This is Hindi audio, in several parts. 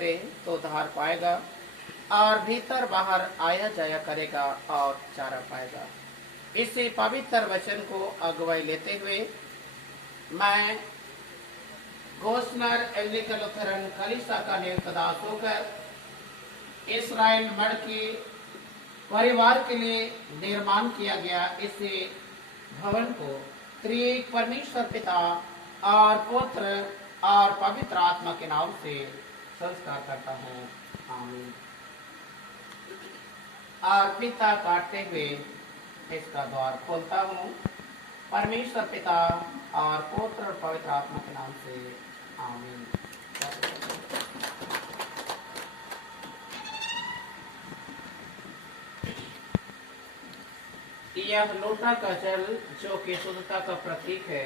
करे तो धार पाएगा और भीतर बाहर आया जाया करेगा और चारा पाएगा। इसी पवित्र वचन को अगुवाई लेते हुए मैं घोषणर एंग्लिकन लुथरन कलीसिया का नियुक्त दास होकर इस्राएल मठ के परिवार के लिए निर्माण किया गया इस भवन को त्रिएक परमेश्वर पिता और पुत्र और पवित्र आत्मा के नाम से संस्कार करता हूँ। आमीन। और पिता काटते हुए इसका द्वार खोलता हूँ। परमेश्वर पिता और पुत्र और पवित्र आत्मा के नाम से आमीन। यह लोटा का जल जो कि शुद्धता का प्रतीक है,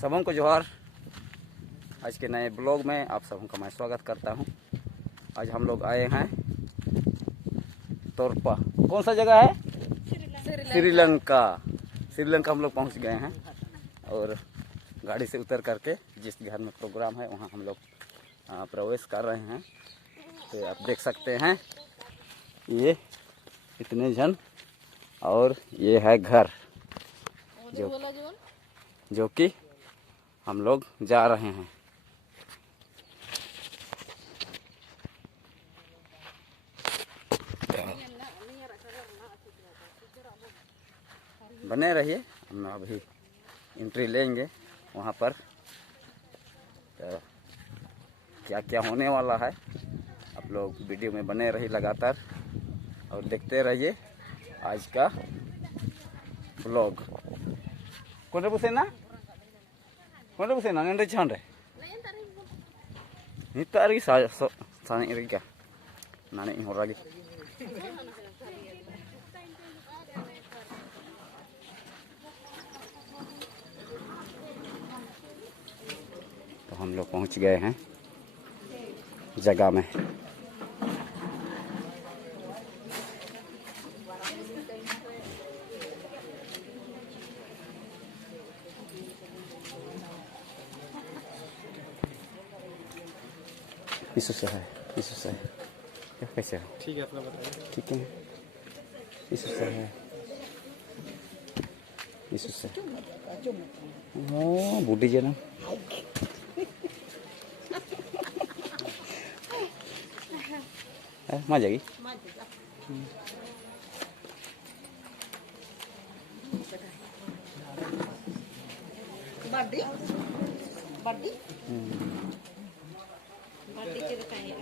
सबों को जोहार। आज के नए ब्लॉग में आप सबों का मैं स्वागत करता हूं। आज हम लोग आए हैं तोरपा। कौन सा जगह है? श्रीलंका। श्रीलंका हम लोग पहुंच गए हैं और गाड़ी से उतर करके जिस घर में प्रोग्राम है वहां हम लोग प्रवेश कर रहे हैं। तो आप देख सकते हैं ये इतने जन और ये है घर जो कि हम लोग जा रहे हैं। बने रहिए, हम अभी एंट्री लेंगे वहाँ पर। तो क्या क्या होने वाला है आप लोग वीडियो में बने रहिए लगातार और देखते रहिए आज का ब्लॉग। कौन पूछे ना कौन पूछे ना नंदे छान रे नितारी साने रे क्या नाने इन होरागी तो हम लोग पहुंच गए हैं जगह में। इसो से है क्या कैसे है? ठीक है, अपना बताइए। ठीक है, इसो से है, इसो से ओ बूढ़ी जना मां जाएगी। बड़ी बड़ी बड़ी के दिखाइए।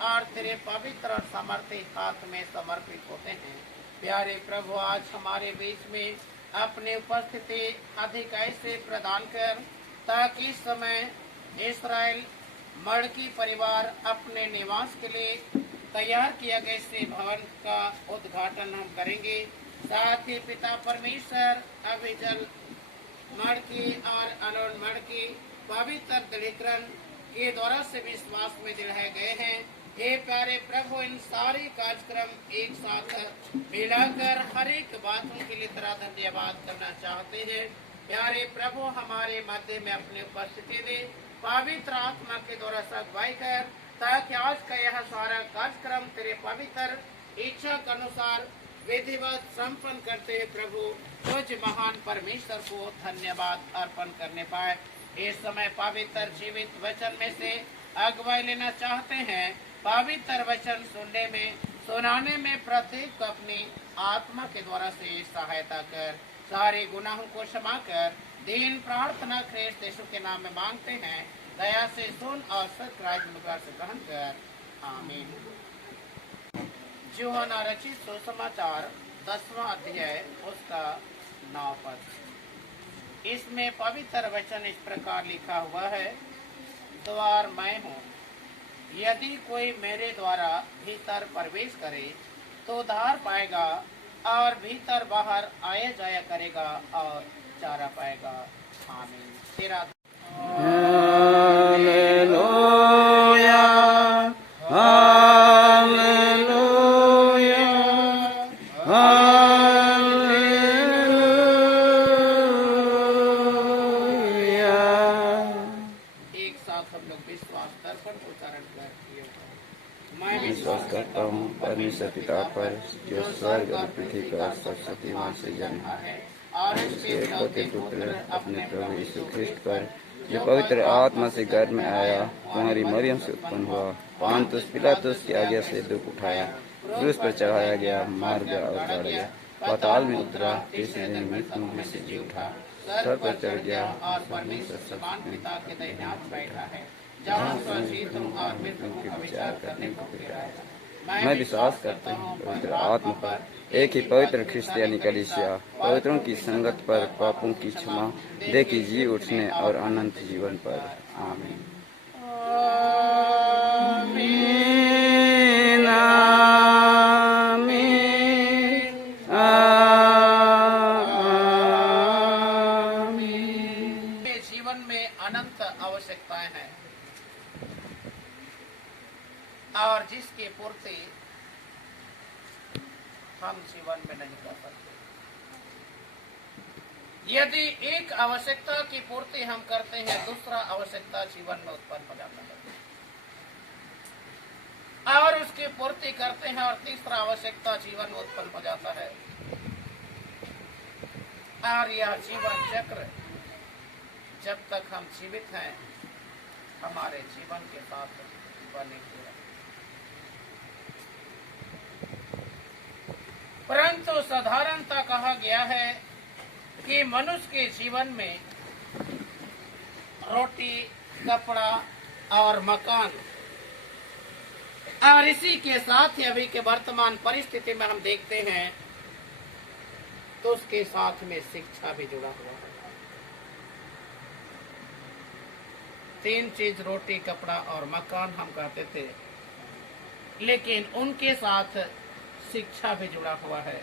और तेरे पवित्र और समर्पित हाथ में समर्पित होते हैं। प्यारे प्रभु, आज हमारे बीच में अपनी उपस्थिति अधिक ऐसे प्रदान कर ताकि इस समय इस्राएल मड़की परिवार अपने निवास के लिए तैयार किया गया इस भवन का उद्घाटन हम करेंगे। साथ ही पिता परमेश्वर अभिजल मड़की और अलोन मड़की पवित्र दृढ़ीकरण के द्वारा से विश्वास में दिलाए गए हैं। हे प्यारे प्रभु, इन सारे कार्यक्रम एक साथ मिलाकर हर एक बातों के लिए तेरा धन्यवाद करना चाहते हैं। प्यारे प्रभु, हमारे मध्य में अपनी उपस्थिति दे, पवित्र आत्मा के द्वारा अगुवाई कर ताकि आज का यह सारा कार्यक्रम तेरे पवित्र इच्छा के अनुसार विधिवत संपन्न करते हुए प्रभु तुझ महान परमेश्वर को धन्यवाद अर्पण करने पाए। इस समय पवित्र जीवित वचन में से अगुवाई लेना चाहते हैं। पवित्र वचन सुनाने में प्रत्येक को अपनी आत्मा के द्वारा से सहायता कर सारे गुनाहों को क्षमा कर दीन प्रार्थना ख्रीष्ट यीशु के नाम में मांगते हैं। दया से सुन और सत्य से ग्रहण कर, आमीन। यूहन्ना रचित सुसमाचार 10वां अध्याय उसका 9 पद। इसमें पवित्र वचन इस प्रकार लिखा हुआ है, द्वार मैं हूँ, यदि कोई मेरे द्वारा भीतर प्रवेश करे तो उद्धार पाएगा और भीतर बाहर आया जाया करेगा और चारा पाएगा, आमीन। तेरा हालेलुया, हालेलुया, हालेलुया। एक साथ हम लोग विश्वास दर्पण को उच्चारण करते हैं। मैं विश्वास करता हूँ परमेश्वर पिता पर, जो स्वर्ग और पृथ्वी का सरस्वती माँ से जन्मा है, और उसके एकलौते पुत्र अपने प्रभु यीशु ख्रिस्ट पर, जो पवित्र आत्मा से गर्भ में आया, कुंवारी मरियम से उत्पन्न हुआ, पांतुस पिलातुस की आज्ञा से दुख उठाया, क्रूस पर चढ़ाया गया, मार गया और बढ़ गया, पाताल में उतरा, तीसरे दिन मृत्यु में से जी उठा, सर पर चढ़ गया और परमेश्वर समान पिता के दाहिने हाथ बैठा है, जहाँ जीतों और मृत्यु के विचार करने को फिराया। मैं विश्वास करता हूँ पवित्र आत्मा पर, एक ही पवित्र क्रिस्तियानी कलीसिया, पवित्रों की संगत पर, पापों की क्षमा, देह की जी उठने और अनंत जीवन पर, आमीन। आमीन, आमीन। जीवन में अनंत आवश्यकताएं हैं और जिसकी पूर्ति हम जीवन में नहीं कर सकते। यदि एक आवश्यकता की पूर्ति हम करते हैं, दूसरा आवश्यकता जीवन में उत्पन्न हो जाता है और उसकी पूर्ति करते हैं और तीसरा आवश्यकता जीवन में उत्पन्न हो जाता है और यह जीवन चक्र जब तक हम जीवित हैं हमारे जीवन के साथ बने हुए हैं। परंतु साधारणतः कहा गया है कि मनुष्य के जीवन में रोटी, कपड़ा और मकान और इसी के साथ ही अभी के वर्तमान परिस्थिति में हम देखते हैं तो उसके साथ में शिक्षा भी जुड़ा हुआ है। 3 चीज रोटी, कपड़ा और मकान हम कहते थे, लेकिन उनके साथ शिक्षा भी जुड़ा हुआ है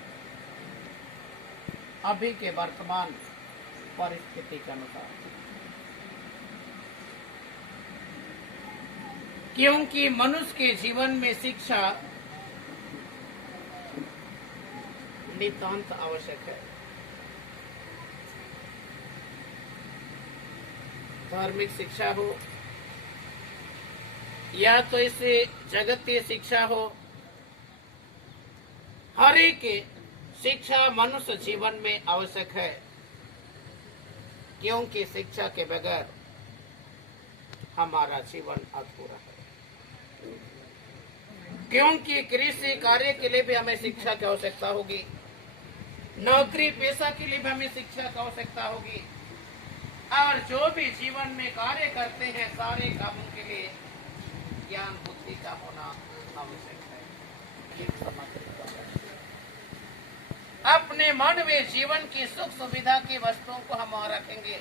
अभी के वर्तमान परिस्थिति के अनुसार, क्योंकि मनुष्य के जीवन में शिक्षा नितांत आवश्यक है। धार्मिक शिक्षा हो या तो इसे जगतीय शिक्षा हो, हर एक शिक्षा मनुष्य जीवन में आवश्यक है, क्योंकि शिक्षा के बगैर हमारा जीवन अधूरा है। क्योंकि कृषि कार्य के लिए भी हमें शिक्षा की आवश्यकता होगी, नौकरी पेशा के लिए भी हमें शिक्षा की आवश्यकता होगी और जो भी जीवन में कार्य करते हैं सारे कामों के लिए ज्ञान बुद्धि का होना आवश्यक है। अपने मन में जीवन की सुख सुविधा की वस्तुओं को हम वहां रखेंगे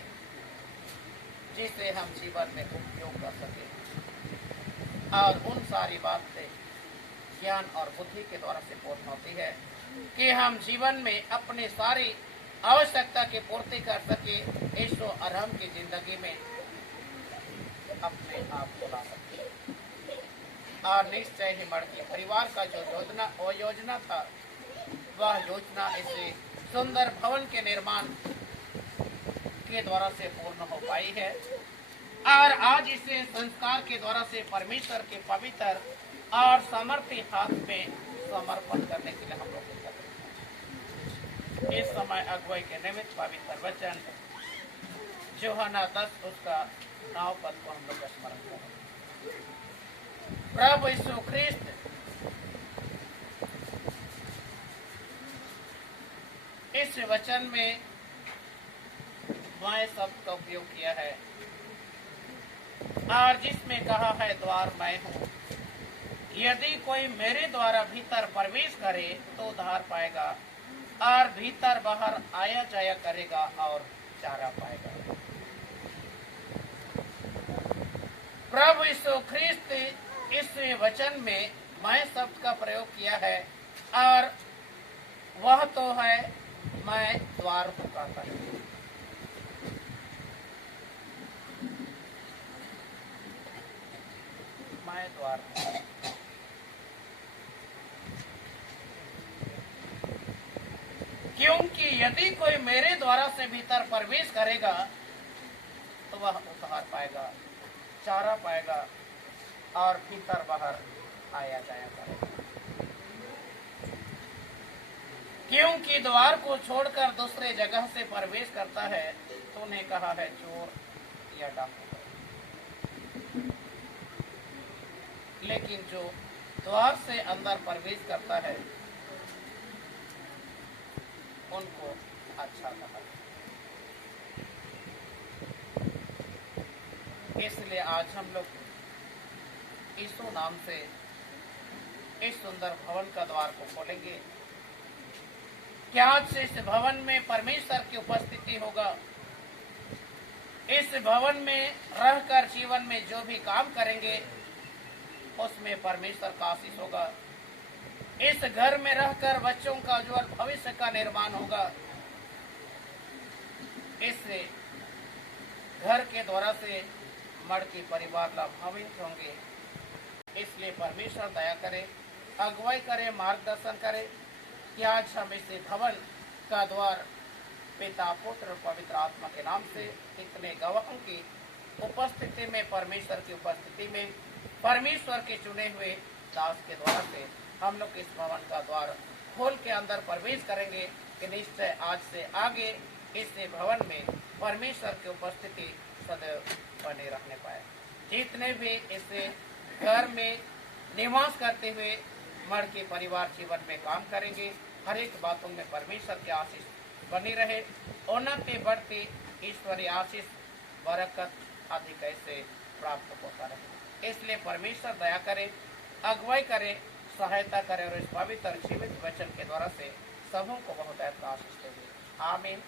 जिसे हम जीवन में उपयोग कर सके और उन सारी बातें ज्ञान और बुद्धि के द्वारा से पूर्ण होती है कि हम जीवन में अपने सारी आवश्यकता की पूर्ति कर सके, ऐशो आराम की जिंदगी में अपने आप को ला सके। और निश्चय ही मर्दी परिवार का जो योजना था वह योजना इसे सुंदर भवन के निर्माण के द्वारा से पूर्ण हो पाई है और आज इसे संस्कार के द्वारा से परमेश्वर के पवित्र और समर्थी हाथ में समर्पण करने के लिए हम लोग करते हैं। इस समय अगुवाई के निमित्त पवित्र वचन यूहन्ना 10 उसका 9 पद को हम लोग स्मरण करें। प्रभु यीशु ख्रिस्त इस वचन में मैं शब्द का उपयोग किया है और जिसमें कहा है द्वार मैं हूँ, यदि कोई मेरे द्वारा भीतर प्रवेश करे तो उद्धार पाएगा और भीतर बाहर आया जाया करेगा और चारा पाएगा। प्रभु यीशु ख्रिस्त इस वचन में मैं शब्द का प्रयोग किया है और वह तो है मैं द्वार पुकारता हूँ। मैं द्वार क्योंकि यदि कोई मेरे द्वारा से भीतर प्रवेश करेगा तो वह उद्धार पाएगा, चारा पाएगा और भीतर बाहर आया जाया करेगा। क्योंकि द्वार को छोड़कर दूसरे जगह से प्रवेश करता है तो उन्हें कहा है चोर या डाकू, लेकिन जो द्वार से अंदर प्रवेश करता है उनको अच्छा कहा। इसलिए आज हम लोग यीशु नाम से इस सुंदर भवन का द्वार को खोलेंगे। क्या आज से इस भवन में परमेश्वर की उपस्थिति होगा। इस भवन में रहकर जीवन में जो भी काम करेंगे उसमें परमेश्वर का आशीष होगा। इस घर में रहकर बच्चों का उज्जवल भविष्य का निर्माण होगा। इस घर के द्वारा से मड़की परिवार लाभान्वित होंगे। इसलिए परमेश्वर दया करे, अगुवाई करे, मार्गदर्शन करे कि आज हम इस भवन का द्वार पिता पुत्र और पवित्र आत्मा के नाम से इतने गवाहों की उपस्थिति में, परमेश्वर की उपस्थिति में, परमेश्वर के चुने हुए दास के द्वारा से हम लोग इस भवन का द्वार खोल के अंदर प्रवेश करेंगे कि निश्चय आज से आगे इस भवन में परमेश्वर की उपस्थिति सदैव बने रहने पाए। जितने भी इस घर में निवास करते हुए मर के परिवार जीवन में काम करेंगे, हर एक बातों में परमेश्वर की आशीष बनी रहे, उन्नति बढ़ती ईश्वरीय आशीष बरकत आदि कैसे प्राप्त होता रहे। इसलिए परमेश्वर दया करे, अगुवाई करे, सहायता करे और इस पवित्र जीवित वचन के द्वारा से सबों को बहुत आशीष देंगे। आमीन।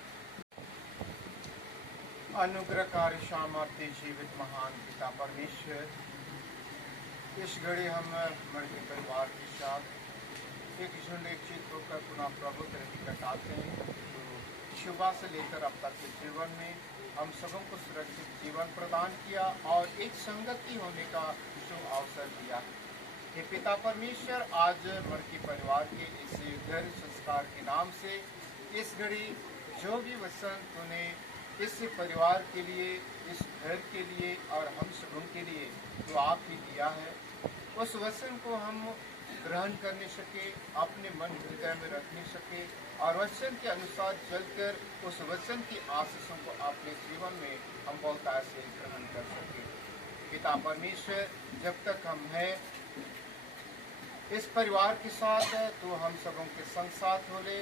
अनुग्रहकारी सामर्थ्य जीवित महान पिता परमेश्वर, इस घड़ी हम मर्जी परिवार के साथ एक झुंड एक चित होकर पुनः प्रभु तरफ आते हैं। तो शुभा से लेकर अब तक के जीवन में हम सबों को सुरक्षित जीवन प्रदान किया और एक संगति होने का शुभ अवसर दिया। हे पिता परमेश्वर, आज मर्जी परिवार के इस घर संस्कार के नाम से इस घड़ी जो भी वचन तूने इस परिवार के लिए, इस घर के लिए और हम सबों के लिए जो आप ही दिया है, उस वचन को हम ग्रहण करने सके, अपने मन हृदय में रखने सके और वचन के अनुसार चलकर उस वचन की आशीषों को अपने जीवन में हम बहुत ऐसे ग्रहण कर सके। पिता परमेश्वर, जब तक हम हैं इस परिवार के साथ, तो हम सबों के संग साथ हो ले,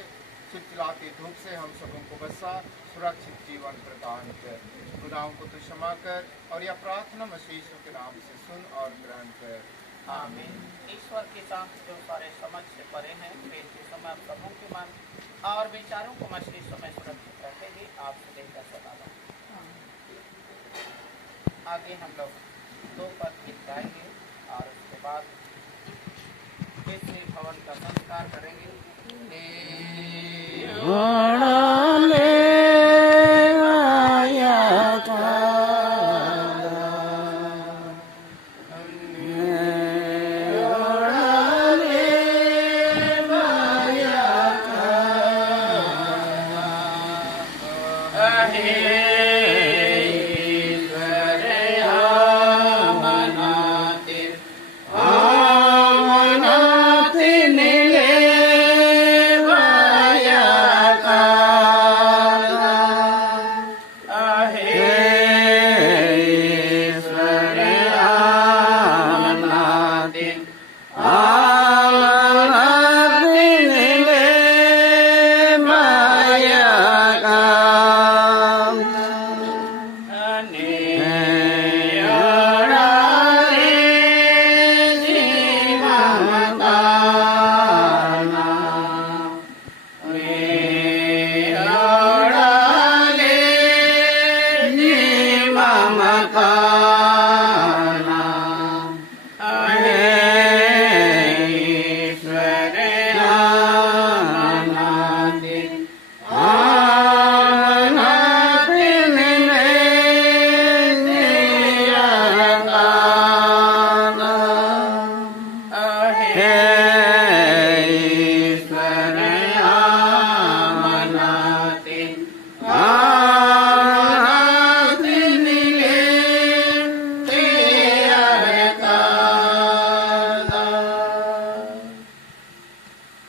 चिलचिलाती धूप से हम सबों को बचा, सुरक्षित जीवन प्रदान कर, गुनाहों को तो क्षमा कर और यह प्रार्थना मसीह के नाम से सुन और ग्रहण कर। आमीन। ईश्वर के साथ जो सारे समझ से परे हैं, वे समय आप सबों के मन और विचारों को मछली समय सुरक्षित रखेगी। आपसे लेकर सदा आगे हम लोग 2 पद गीत गाएंगे और उसके बाद इस भवन का संस्कार करेंगे। मनाते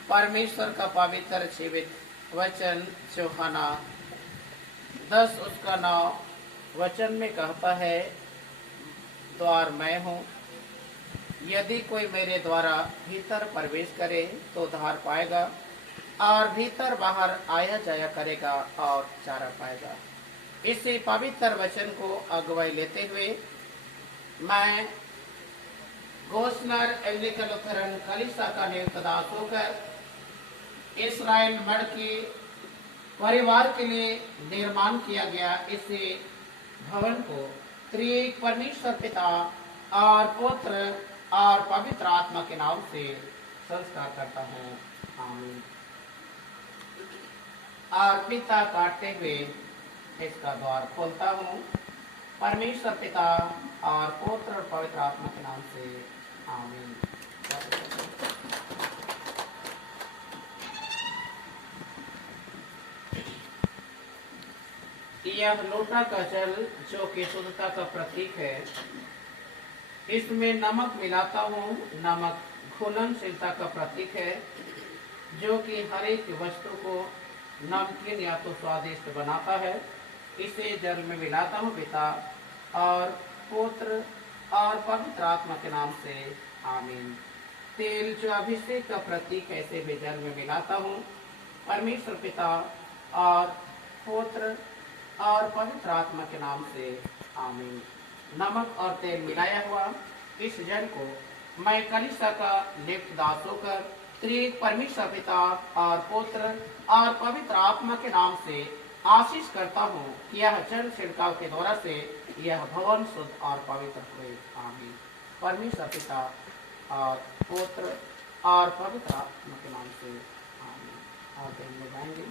परमेश्वर का पवित्र जीवित वचन यूहन्ना 10 उसका 9 वचन में कहता है, द्वार मैं हूँ, यदि कोई मेरे द्वारा भीतर प्रवेश करे तो उद्धार पाएगा और भीतर बाहर आया जाया करेगा और चारा पाएगा। इसी पवित्र वचन को अगुवाई लेते हुए मैं गोस्नर एंग्लिकन लुथरन कलीसिया का नियुक्त दास होकर इस्राएल मठ के परिवार के लिए निर्माण किया गया इस भवन को त्रिएक परमेश्वर पिता और पुत्र और पवित्र आत्मा के नाम से संस्कार करता हूँ। आमीन। और पिता काटते हुए इसका द्वार खोलता हूँ। परमेश्वर पिता और पुत्र और पवित्र आत्मा के नाम से आमीन। यह लोटा का जल जो कि शुद्धता का प्रतीक है, इसमें नमक मिलाता हूँ। नमक घुलनशीलता का प्रतीक है जो कि हर एक वस्तु को नमकीन या तो स्वादिष्ट बनाता है। इसे जल में मिलाता हूँ पिता और पुत्र और पवित्र आत्मा के नाम से आमीन। तेल जो अभिषेक का प्रतीक है, इसे भी जल में मिलाता हूँ। परमेश्वर पिता और पुत्र और पवित्र आत्मा के नाम से आमीन। नमक और तेल मिलाया हुआ इस जल को मैं कलीसिया का नियुक्त दास होकर त्रिएक परमेश्वर पिता और पुत्र और पवित्र आत्मा के नाम से आशीष करता हूँ कि यह जल छिड़काव के द्वारा से यह भवन शुद्ध और पवित्र हुए। आमीन। परमेश्वर पिता और पुत्र और पवित्र आत्मा के नाम से आमीन। और दिन में गाएंगे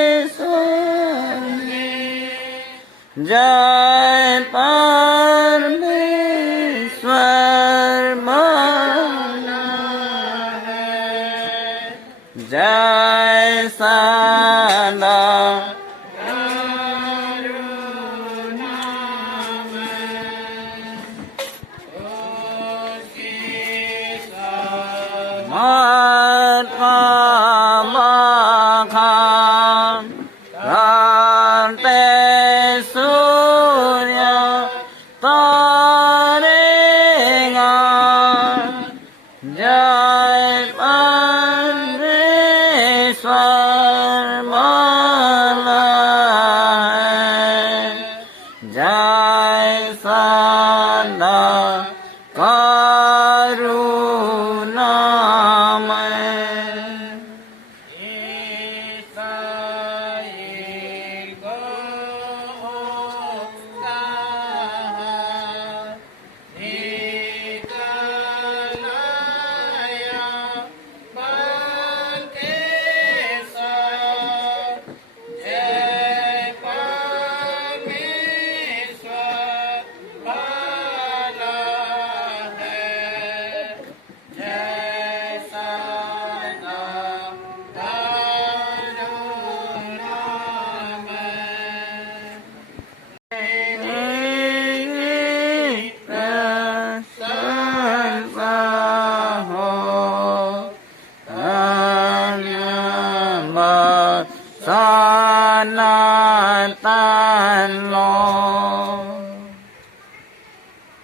जय परमेश्वर माना है, जय सदा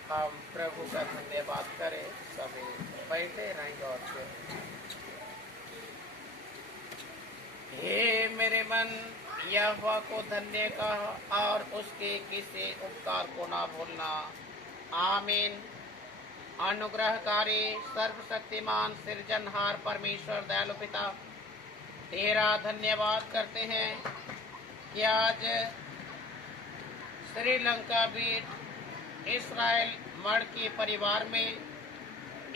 हम प्रभु का धन्यवाद करें। सभी बैठे रहेंगे और हे मेरे मन यहोवा को धन्य कह और उसके किसी उपकार को ना भूलना। आमीन। अनुग्रहकारी सर्वशक्तिमान सृजनहार परमेश्वर दयालु पिता, तेरा धन्यवाद करते हैं कि आज श्रीलंका बीट इस्राएल मड़की परिवार में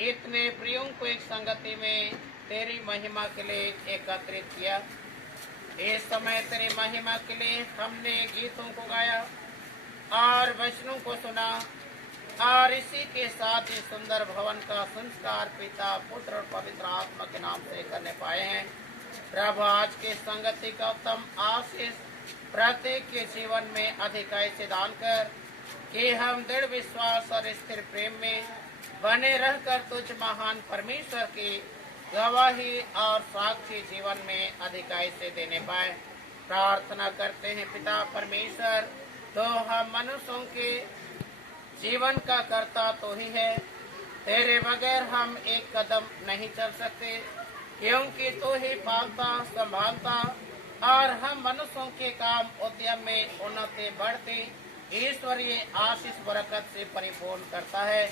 इतने प्रियों को एक संगति में तेरी महिमा के लिए एकत्रित किया। इस समय तेरी महिमा के लिए हमने गीतों को गाया और वचनों को सुना और इसी के साथ इस सुंदर भवन का संस्कार पिता पुत्र और पवित्र आत्मा के नाम से करने पाए हैं। प्रभु आज के संगति का उत्तम आशीष प्रत्येक के जीवन में अधिकाई से दान कर कि हम दृढ़ विश्वास और स्थिर प्रेम में बने रहकर तुझ महान परमेश्वर की गवाही और साक्षी जीवन में अधिकाई से देने पाए। प्रार्थना करते हैं पिता परमेश्वर, तो हम मनुष्यों के जीवन का कर्ता तो ही है। तेरे बगैर हम एक कदम नहीं चल सकते, क्योंकि तू ही पालता संभालता और हम मनुष्यों के काम उद्यम में उन्नति बढ़ती ईश्वरीय आशीष बरकत से परिपूर्ण करता है।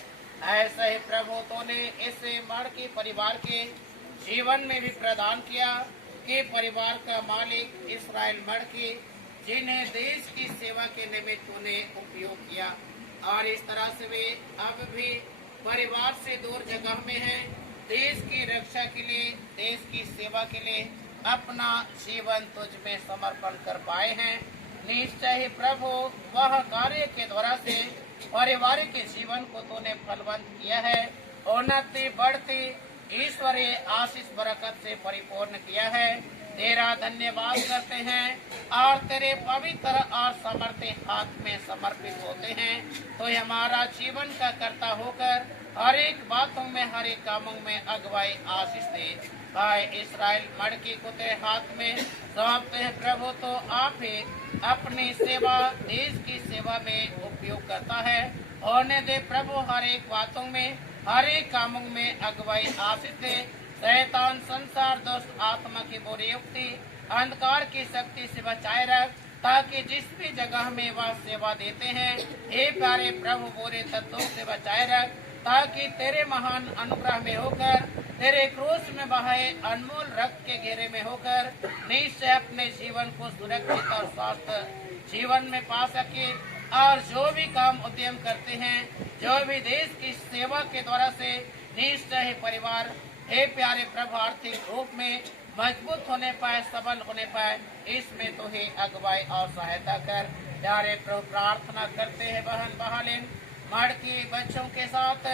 ऐसा ही प्रभु तूने इस मड़की परिवार के जीवन में भी प्रदान किया के परिवार का मालिक इसराइल मड़की, जिन्हें देश की सेवा के निमित्त उन्हें उपयोग किया, और इस तरह से वे अब भी परिवार से दूर जगह में हैं, देश की रक्षा के लिए, देश की सेवा के लिए अपना जीवन तुझ में समर्पण कर पाए हैं। निश्चय ही प्रभु वह कार्य के द्वारा से पारिवारिक जीवन को तूने फलवंत किया है, उन्नति बढ़ती ईश्वरीय आशीष बरकत से परिपूर्ण किया है। तेरा धन्यवाद करते हैं और तेरे पवित्र और समर्थी हाथ में समर्पित होते हैं। तो हमारा जीवन का कर्ता होकर हर एक बातों में, हर एक कामों में अगुवाई आशीष दे। भाई इसराइल मड़की को तेरे हाथ में सौंपते हैं प्रभु, तो आप ही अपनी सेवा, देश की सेवा में उपयोग करता है। होने दे प्रभु हर एक बातों में, हर एक कामों में अगुवाई आशीष दे। शैतान, संसार, दुष्ट आत्मा की बुरी युक्ति, अंधकार की शक्ति से बचाए रख, ताकि जिस भी जगह में वह सेवा देते हैं, हे प्यारे प्रभु बुरे तत्वों से बचाए रख, ताकि तेरे महान अनुग्रह में होकर, तेरे क्रूस में बहाए अनमोल रक्त के घेरे में होकर निश्चय अपने जीवन को सुरक्षित और स्वस्थ जीवन में पा सके। और जो भी काम उद्यम करते हैं, जो भी देश की सेवा के द्वारा से निश्चय परिवार, हे प्यारे प्रभु आर्थिक रूप में मजबूत होने पाए, सबल होने पाए, इसमें तो ही अगुवाई और सहायता कर। प्यारे प्रभु प्रार्थना करते हैं बहन बहालिन मड़की बच्चों के साथ,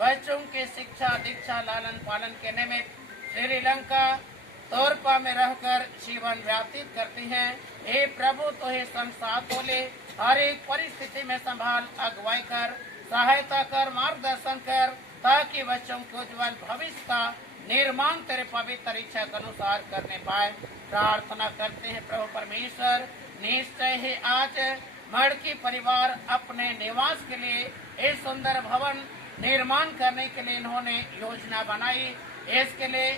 बच्चों की शिक्षा, दीक्षा, लालन पालन के निमित्त श्रीलंका तोरपा में रहकर जीवन व्यतीत करती हैं। हे प्रभु तो हे संसार बोले, हर एक परिस्थिति में संभाल, अगुवाई कर, सहायता कर, मार्गदर्शन कर, ताकि बच्चों को उज्ज्वल भविष्य का निर्माण तेरे पवित्र इच्छा के अनुसार करने पाए। प्रार्थना करते हैं प्रभु परमेश्वर, निश्चय ही आज मड़की परिवार अपने निवास के लिए इस सुंदर भवन निर्माण करने के लिए इन्होंने योजना बनाई। इसके लिए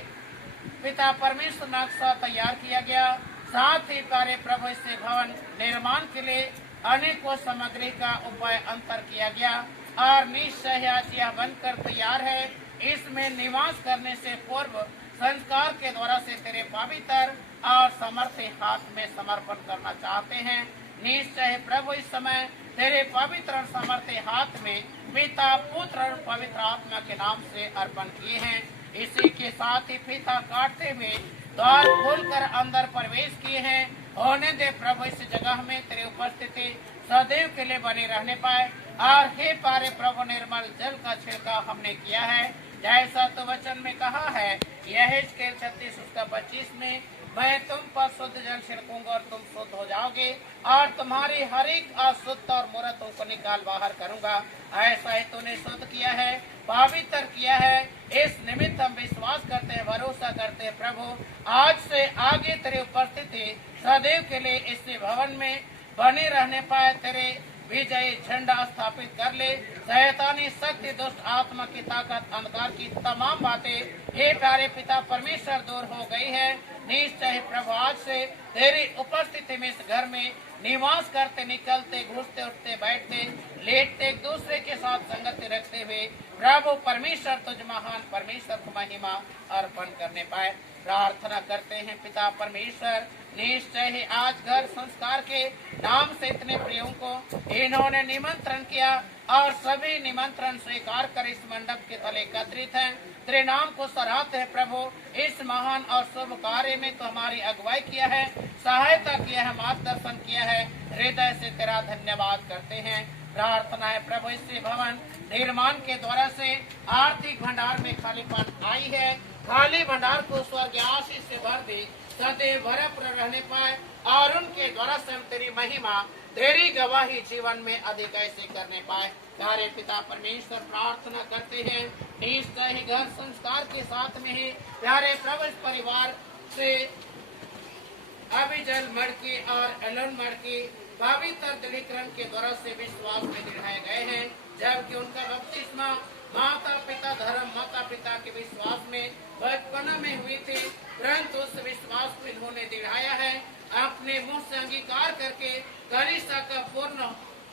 पिता परमेश्वर नक्शा तैयार किया गया। साथ ही प्यारे प्रभु इससे भवन निर्माण के लिए अनेकों सामग्री का उपाय अंतर किया गया और निश्चय आज यह बनकर तैयार है। इसमें निवास करने से पूर्व संस्कार के द्वारा से तेरे पवित्र और समर्थी हाथ में समर्पण करना चाहते हैं। निश्चय प्रभु इस समय तेरे पवित्र और समर्थी हाथ में पिता, पुत्र और पवित्र आत्मा के नाम से अर्पण किए हैं। इसी के साथ ही पिता काटते हुए द्वार खोलकर अंदर प्रवेश किए हैं। होने दे प्रभु इस जगह में तेरी उपस्थिति सदैव के लिए बने रहने पाए। और हे प्यारे प्रभु निर्मल जल का छिड़काव हमने किया है, जैसा तो वचन में कहा है, यह 36:25 में मैं तुम पर शुद्ध जल छिड़कूंगा और तुम शुद्ध हो जाओगे और तुम्हारी हर एक अशुद्ध और मूर्तों को निकाल बाहर करूंगा। ऐसा ही तूने शुद्ध किया है, पवित्र किया है। इस निमित्त हम विश्वास करते हैं, भरोसा करते हैं प्रभु, आज से आगे तेरी उपस्थिति सदैव के लिए इस भवन में बने रहने पाए। तेरे विजयी झंडा स्थापित कर ले। शैतानी शक्ति, दुष्ट आत्मा की ताकत, अंधकार की तमाम बातें हे प्यारे पिता परमेश्वर दूर हो गई है। निश्चय प्रभु आज से तेरी उपस्थिति में इस घर में निवास करते, निकलते, घुसते, उठते, बैठते, लेटते, एक दूसरे के साथ संगति रखते हुए प्रभु परमेश्वर तुझ महान परमेश्वर को महिमा अर्पण करने पाए। प्रार्थना करते हैं पिता परमेश्वर, निश्चय ही आज घर संस्कार के नाम से इतने प्रियों को इन्होंने निमंत्रण किया और सभी निमंत्रण स्वीकार कर इस मंडप के तले एकत्रित हैं। तेरे नाम को सराहते हैं प्रभु। इस महान और शुभ कार्य में तो हमारी अगुवाई किया है, सहायता किया है, मार्गदर्शन किया है। हृदय से तेरा धन्यवाद करते हैं। प्रार्थना है प्रभु इस भवन निर्माण के द्वारा से आर्थिक भंडार में खालीपन आई है, खाली भंडार को स्वर्ग आशीष से भर दे, सदैव भरपूर रहने पाए और उनके द्वारा से हम तेरी महिमा, तेरी गवाही जीवन में अधिक ऐसे करने पाए। प्यारे पिता परमेश्वर प्रार्थना करते हैं, निश्चय ही घर संस्कार के साथ में ही प्यारे प्रभु इस परिवार से अभिजल मड़की और एलन मड़की पवित्र दृढ़ीकरण के द्वारा से विश्वास में दृढ़ाए गए हैं, जबकि उनका बपतिस्मा माता पिता धर्म, माता पिता के विश्वास में बचपन में हुई थी, परंतु उस विश्वास को इन्होंने दृढ़ाया है। अपने मुंह से अंगीकार करके कलीसिया का पूर्ण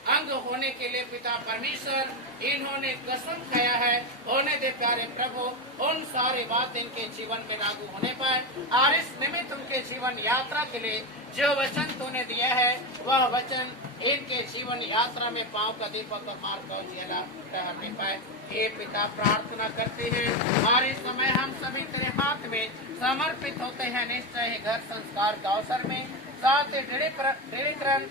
अंग होने के लिए पिता परमेश्वर इन्होंने कसम खाया है। होने दे प्यारे प्रभु, उन सारी बात इनके जीवन में लागू होने पर और इस निमित्त उनके जीवन यात्रा के लिए जो वचन तूने दिया है वह वचन इनके जीवन यात्रा में पांव का दीपक और मार्ग का उजियारा ठहरने पाए। हे पिता, प्रार्थना करते हैं और इस समय हम सभी तेरे हाथ में समर्पित होते हैं। निश्चय ही घर संस्कार के अवसर में, साथ ही दृढ़ीकरण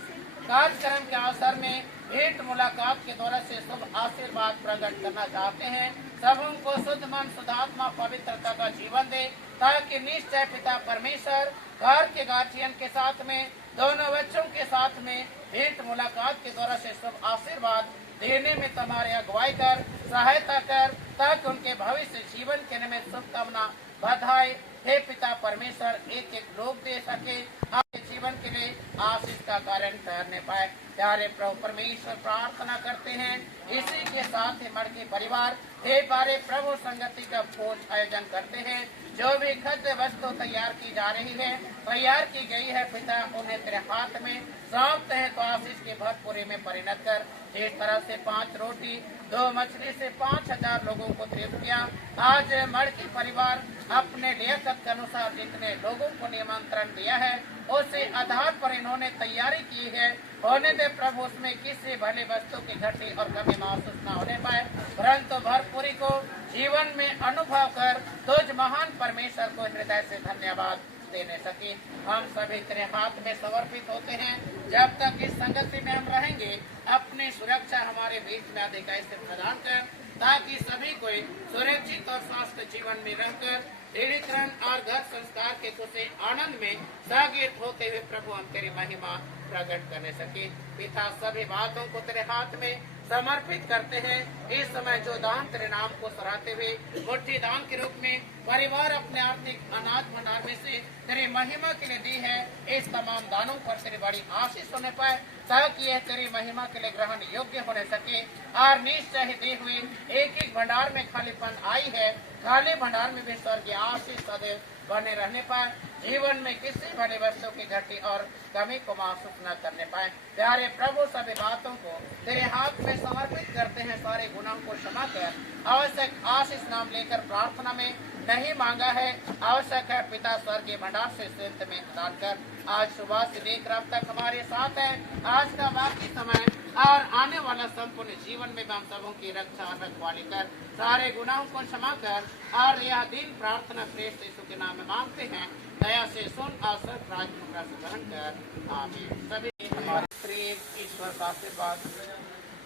कार्यक्रम के अवसर में भेंट मुलाकात के द्वारा से शुभ आशीर्वाद प्रकट करना चाहते हैं। सब उनको शुद्ध मन, शुद्ध आत्मा, पवित्रता का जीवन दे, ताकि निश्चय पिता परमेश्वर घर के गार्जियन के साथ में, दोनों बच्चों के साथ में भेंट मुलाकात के द्वारा से शुभ आशीर्वाद देने में तुम्हारे अगुवाई कर, सहायता कर, ताकि उनके भविष्य जीवन के निमित्त शुभकामना, बधाई हे पिता परमेश्वर एक एक लोग दे सके, आपके जीवन के लिए आशीष का कारण ठहरने पाए। प्यारे प्रभु परमेश्वर, प्रार्थना करते हैं इसी के साथ ही मर के परिवार हे बारे प्रभु संगति का भोज आयोजन करते हैं। जो भी खाद्य वस्तु तैयार की जा रही है, तैयार की गई है पिता, उन्हें तेरे हाथ में सौंपते हैं, तो आशीष के भरपूरी में परिणत कर। जिस तरह से 5 रोटी 2 मछली से 5000 लोगों को तृप्त किया, आज मड़की परिवार अपने लियाकत के अनुसार जितने लोगों को निमंत्रण दिया है उसी आधार पर इन्होंने तैयारी की है। होने दे प्रभु, उसमें किसी भले वस्तु की घटी और कमी महसूस न होने पाए, परंतु भरपूरी को जीवन में अनुभव कर तुझ महान परमेश्वर को हृदय से धन्यवाद देने सके। हम सभी तेरे हाथ में समर्पित होते हैं। जब तक इस संगति में हम रहेंगे, अपनी सुरक्षा हमारे बीच में अधिकारी से प्रदान कर, ताकि सभी कोई सुरक्षित और स्वस्थ जीवन में रहकर दृढ़ीकरण और घर संस्कार के खुशी आनंद में सागित होते हुए प्रभु हम तेरी महिमा प्रकट करने सके। पिता, सभी बातों को तेरे हाथ में समर्पित करते हैं। इस समय जो दान तेरे नाम को सराहते हुए मुट्ठी दान के रूप में परिवार अपने आर्थिक अनाज भंडार में से तेरी महिमा के लिए दी है, इस तमाम दानों पर तेरी बड़ी आशीष होने पाए, ताकि यह तेरी महिमा के लिए ग्रहण योग्य होने सके। और निश्चय ही दी हुई एक एक भंडार में खालीपन आई है, खाली भंडार में भी स्वर्गीय आशीष सदैव बने रहने पाए, जीवन में किसी भली वस्तु की घटी और कमी को महसूस न करने पाए। प्यारे प्रभु, सभी बातों को तेरे हाथ में समर्पित करते हैं। सारे गुनाहों को क्षमा कर, आवश्यक आशीष नाम लेकर प्रार्थना में नहीं मांगा है, आवश्यक है पिता स्वर्गीय भंडार से सिद्ध में दान कर। आज सुबह से लेकर अब तक हमारे साथ है, आज का बाकी समय और आने वाला संपूर्ण जीवन में हम सबों की रक्षा और रखवाली कर, सारे गुनाहों को क्षमा कर, और यह दिन प्रार्थना श्रेष्ठ यीशु के नाम में मांगते हैं। दया से सुन और सब राजमुद्रा से ग्रहण कर, आमीन। सभी हमारे प्रेम ईश्वर का आशीर्वाद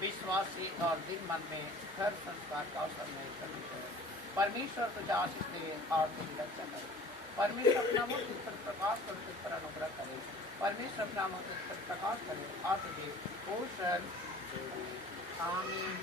विश्वासी और दिन मन में घर संस्कार का अवसर में सभी को परमेश्वर तुझे आशीष दे और तुझे रक्षा करे। परमेश्वर अपना मुख तुझ पर प्रकाश कर तुझ पर अनुग्रह करे। परमेश्वर अपना मुख तुझ पर प्रकाश करे और तुझे पोषण। आमीन।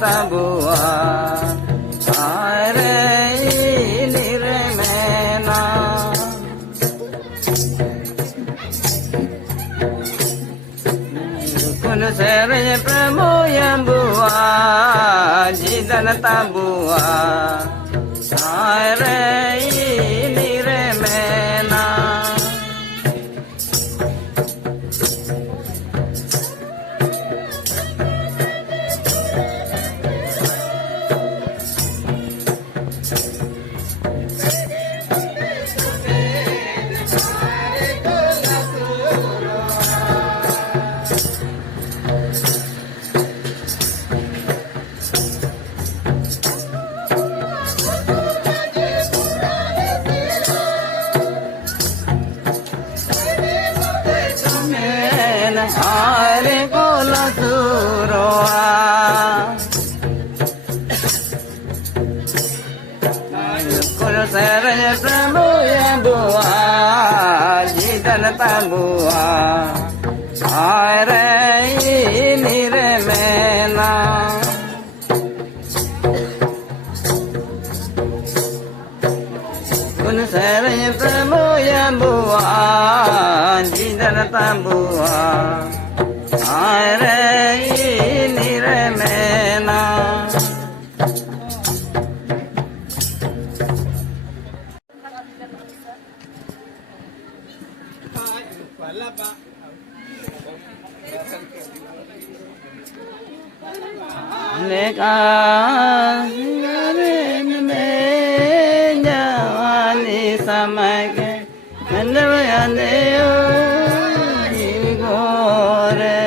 Tabua, are nirmena. Kun sere pramo yambua, jidan tabua, are nirmena. Hare kola suroa, kola sere pramo yambua, jidan tabua, hare nirmena. Kola sere pramo yambua, jidan tabua. Are nirmena. Lekarin में जवानी समय के नंदवयाने गोरे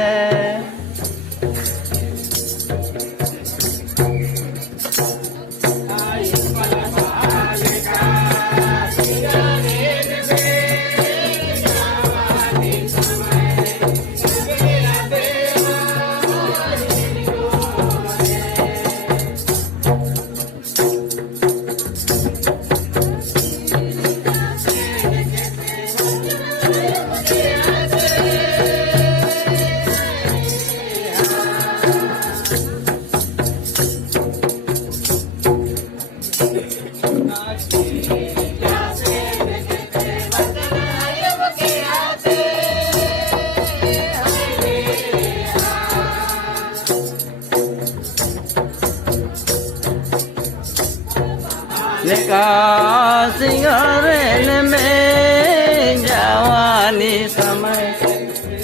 सिंगारेल में जवानी समय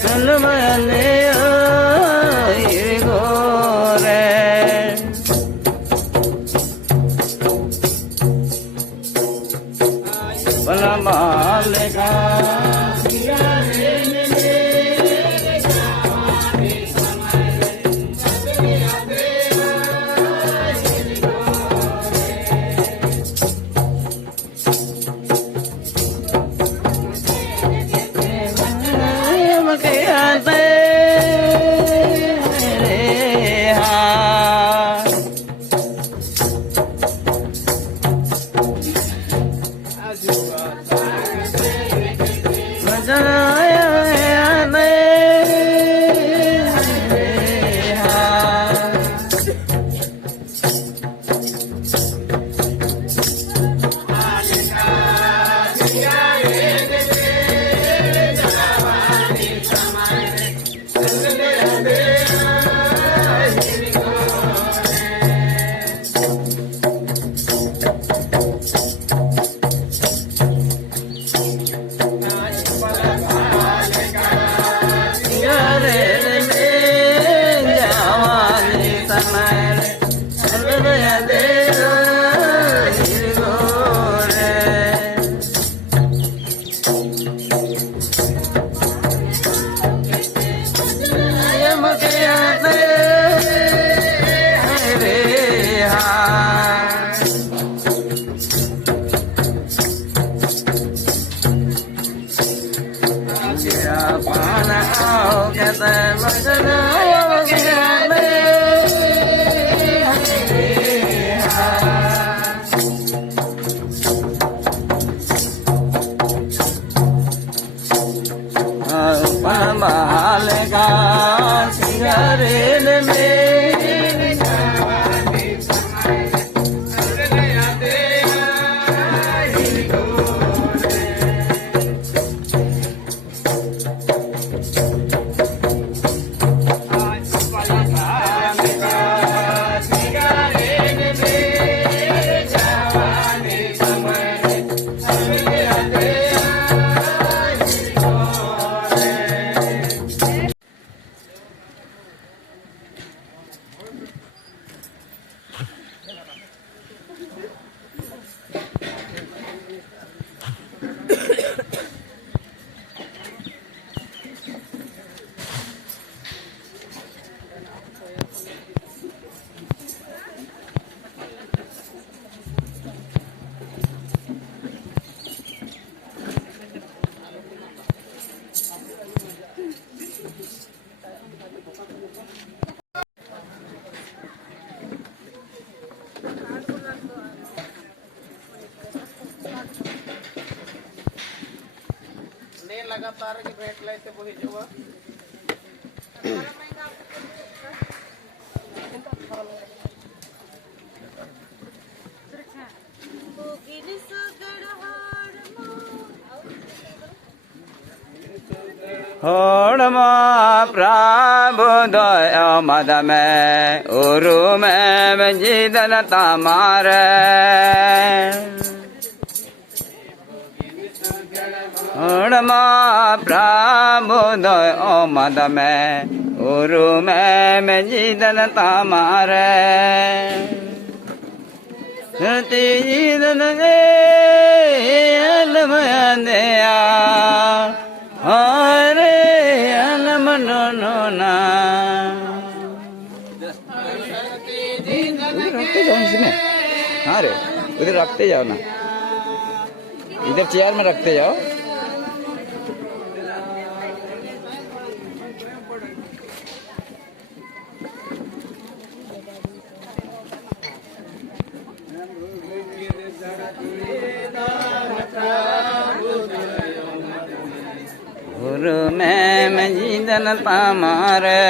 सुनमने गोरे बला माल का ने लगातार की भेंट लाइते वही जो होड़मा प्रभु दया मद में उरु में जीदन तमारे होड़मा प्रभु दया मद में उरु में जीदन तमारे जीदन अलमया हरे अलम नो ना रखते जाओ इसमें। हाँ रे उधर रखते जाओ ना, इधर चेयर में रखते जाओ। गुरु में जीदन तमारे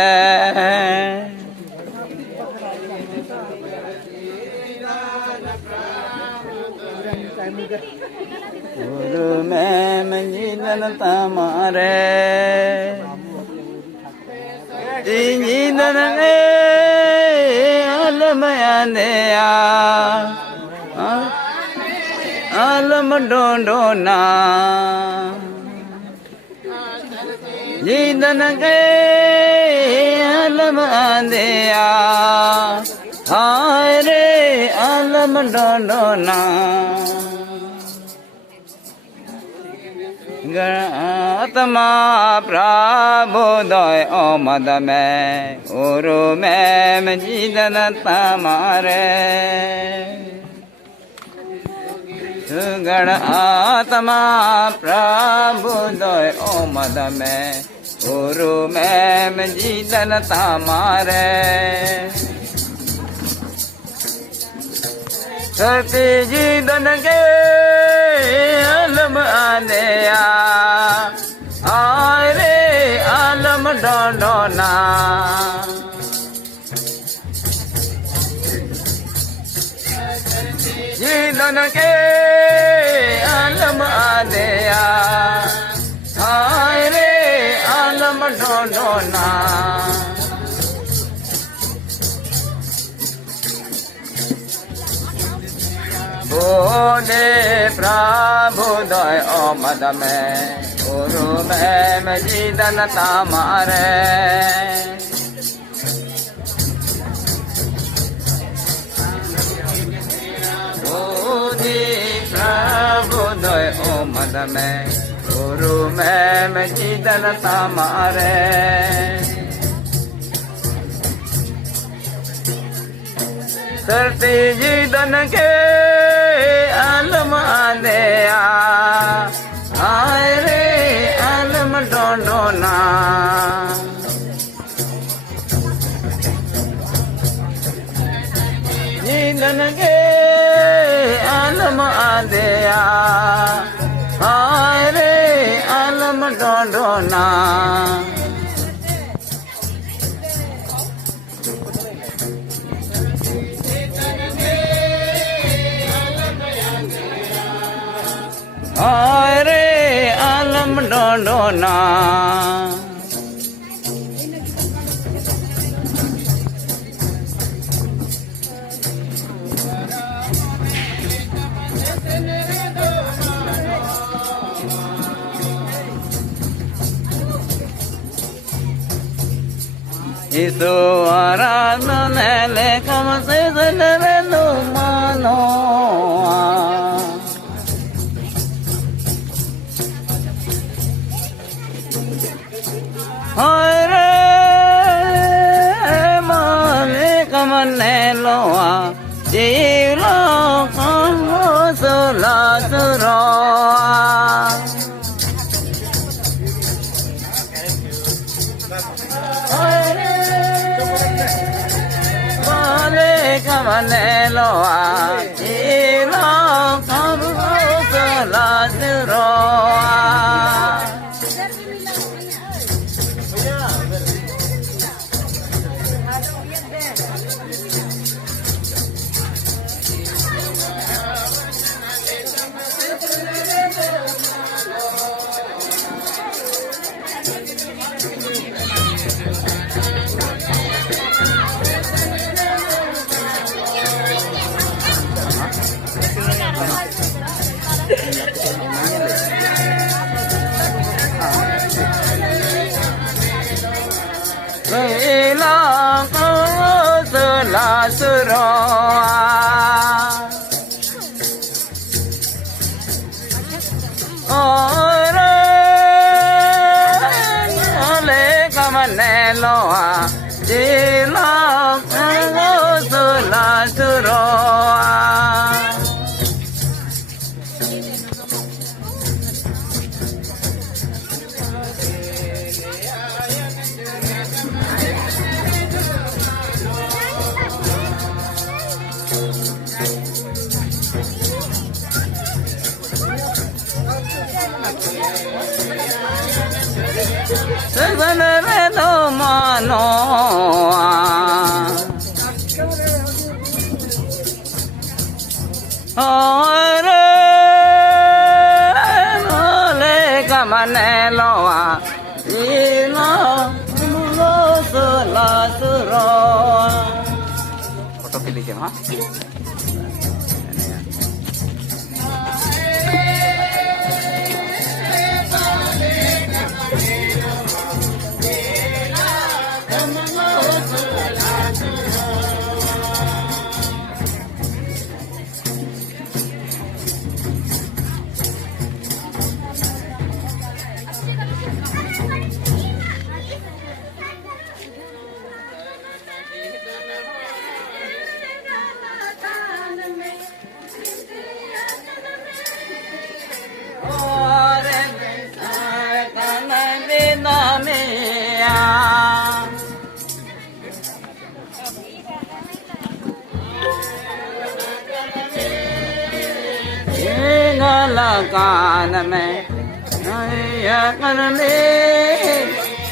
गुरु में जीदन तमारे जीदन अलमया दया अलम डोना जीदन के अलम आंदिया हाय रे अलम डोना आत्मा प्रभु दय मद में उरु में जीदन तमारे गण आत्मा प्रभु दय मद में उरु में जीदन तमारे सती जीदन के अलम आंदिया आय रे अलम डोना जीदन के अलम आंदिया आय रे अलम डोना बोले प्रभु दय मद में उरु में जीदन तमारे बोले प्रभु दय मद में उरु में जीदन तमारे सरती जीदन के अलम आंदिया हाय रे अलम डोना ना अरे आलम डोडो ना Isu arana nele kama se senere no mano Hare male kama neloa jilo kama sula suroa Kamanelo ilo kamu selasro ilo kamu selasro Ore ole kamanelo jilo kamu selasro Senere no mano Ore mole kamanelo ilo mulo selasro Foto pilih kan ha कान में कर ले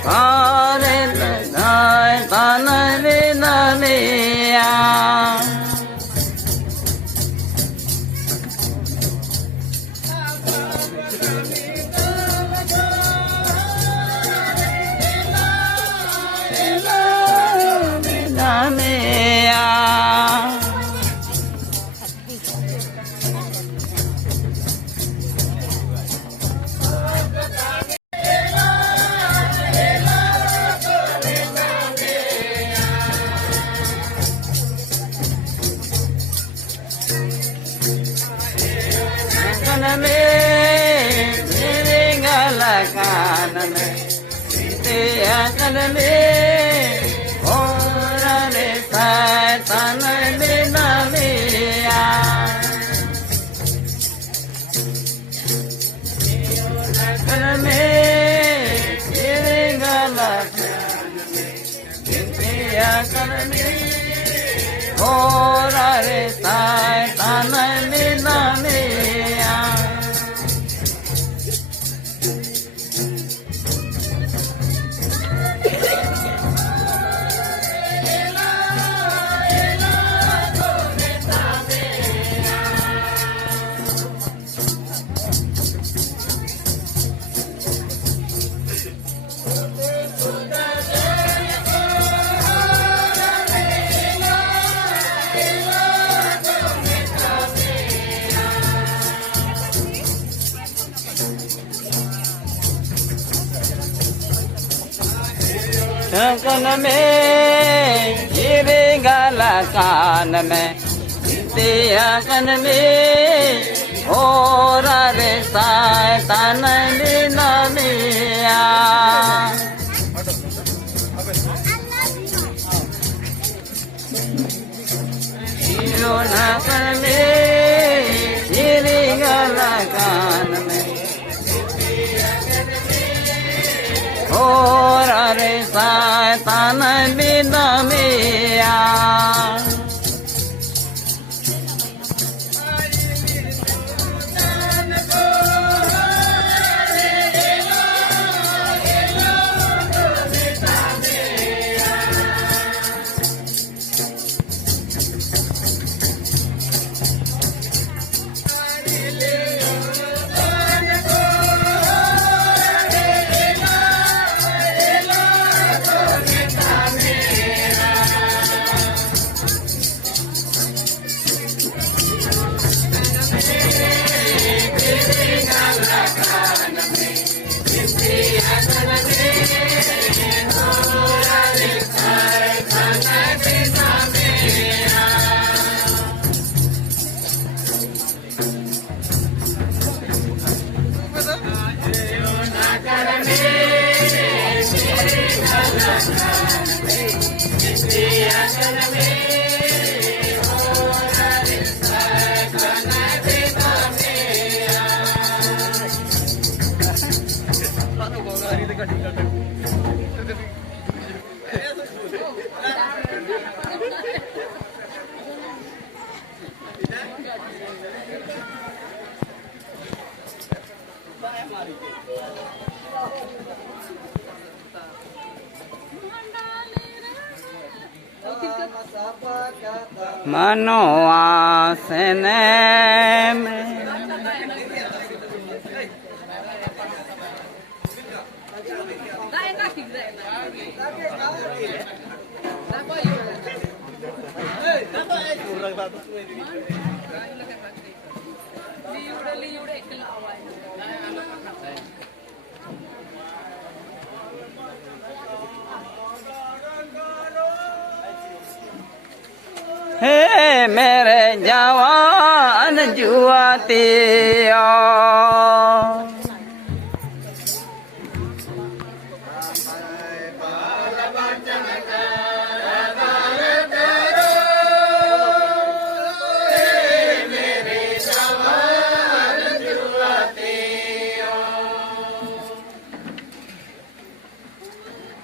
कारे तन रे नलिया लगन में हीरे गला कान में लगन में और रे शैतान बिना मिया लगन में हीरे गला कान में और रे शैतान बिना मिया मनो आसने में हे मेरे जवान जुआती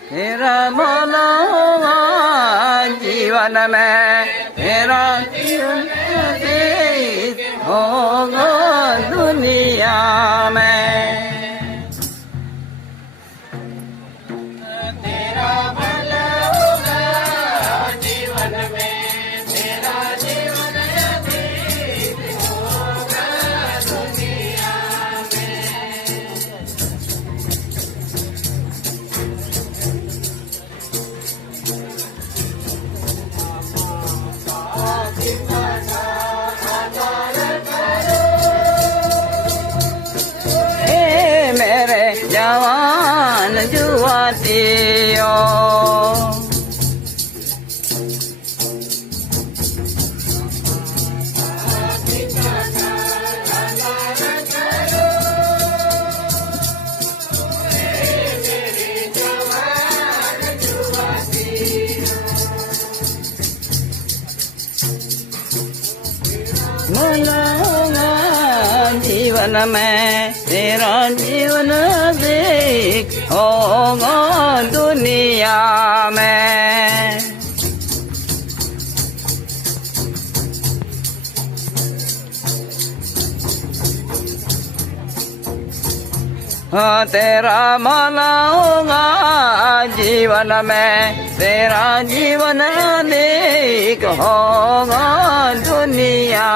तेरा भला होगा जीवन में तेरा जीवन होगा दुनिया में तेरा भला होगा जीवन में तेरा जीवन व्यतीत होगा दुनिया मेरे जवान जुआतियों जीवन में तेरा जीवन देख होगा दुनिया में हाँ तेरा भला होगा जीवन में तेरा जीवन देख होगा दुनिया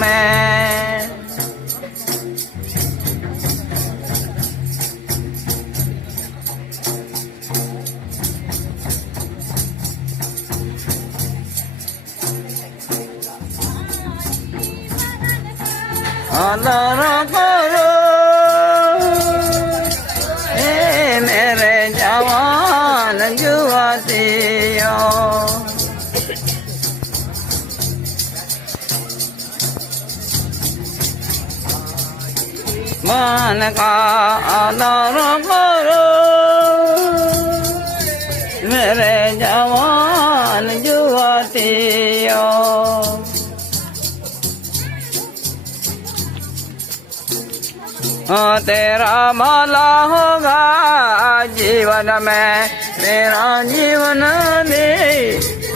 में आदर करो हे मेरे जवान जुआ मन का आदर करो मेरे जवान युवतियों। तेरा भला होगा जीवन में, तेरा जीवन भी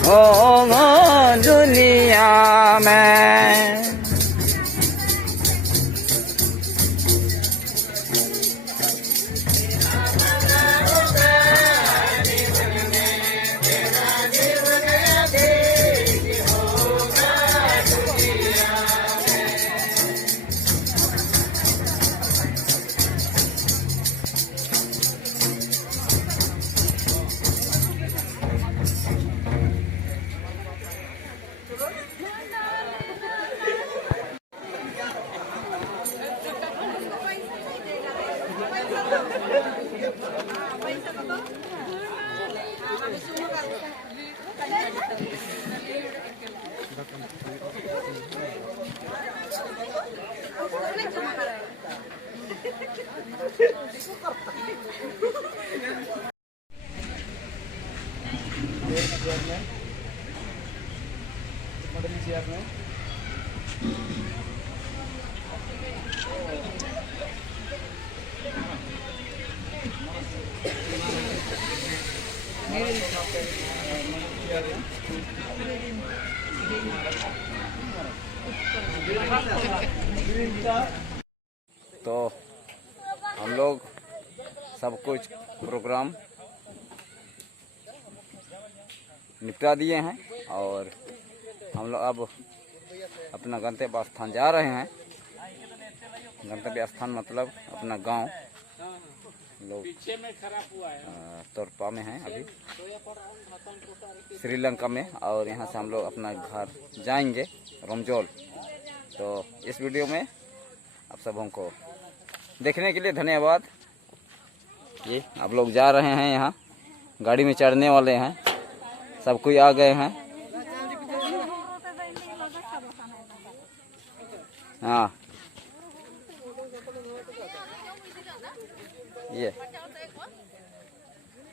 होगा दुनिया में। तो हम लोग सब कुछ प्रोग्राम निपटा दिए हैं और हम लोग अब अपना गंतव्य स्थान जा रहे हैं। गंतव्य स्थान मतलब अपना गांव। लोग तोरपा में हैं अभी, श्रीलंका में, और यहाँ से हम लोग अपना घर जाएंगे रमजोल। तो इस वीडियो में आप सबों को देखने के लिए धन्यवाद। ये आप लोग जा रहे हैं, यहाँ गाड़ी में चढ़ने वाले हैं, सब कोई आ गए हैं। हाँ, ये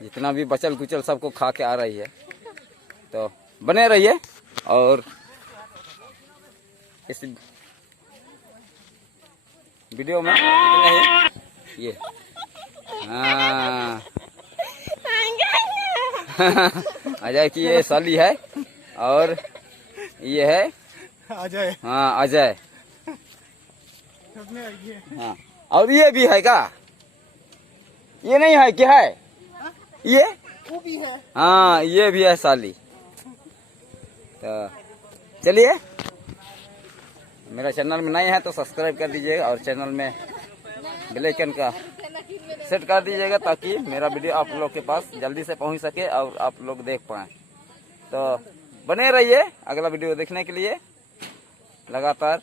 जितना भी बचल कुचल सबको खा के आ रही है। तो बने रहिए और इस वीडियो में इतना ही। ये हाँ अजय की ये साली है और ये है अजय। हाँ अजय। हाँ और ये भी है क्या? ये नहीं है क्या है? ये वो भी है। हाँ ये भी है साली। तो चलिए, मेरा चैनल में नए हैं तो सब्सक्राइब कर दीजिएगा और चैनल में बेल आइकन का सेट कर दीजिएगा ताकि मेरा वीडियो आप लोग के पास जल्दी से पहुंच सके और आप लोग देख पाएँ। तो बने रहिए अगला वीडियो देखने के लिए लगातार।